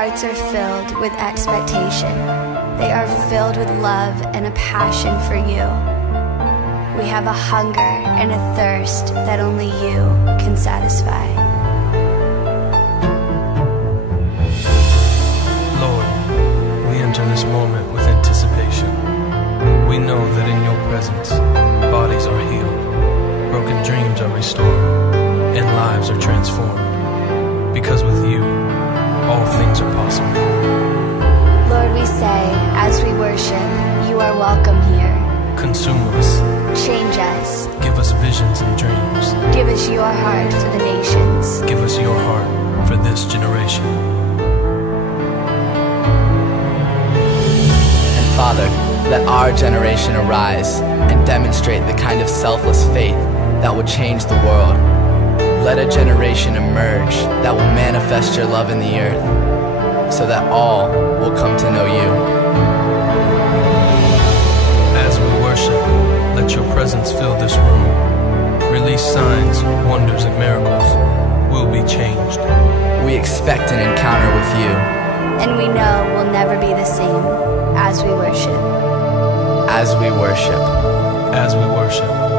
hearts are filled with expectation. They are filled with love and a passion for you. We have a hunger and a thirst that only you can satisfy. Lord, we enter this moment with anticipation. We know that in your presence, bodies are healed, broken dreams are restored, and lives are transformed. Because with you, all things are possible. Lord, we say, as we worship, you are welcome here. Consume us. Change us. Give us visions and dreams. Give us your heart for the nations. Give us your heart for this generation. And Father, let our generation arise and demonstrate the kind of selfless faith that will change the world. Let a generation emerge that will manifest your love in the earth, so that all will come to know you. As we worship, let your presence fill this room. Release signs, wonders, and miracles. We'll be changed. We expect an encounter with you. And we know we'll never be the same as we worship. As we worship. As we worship.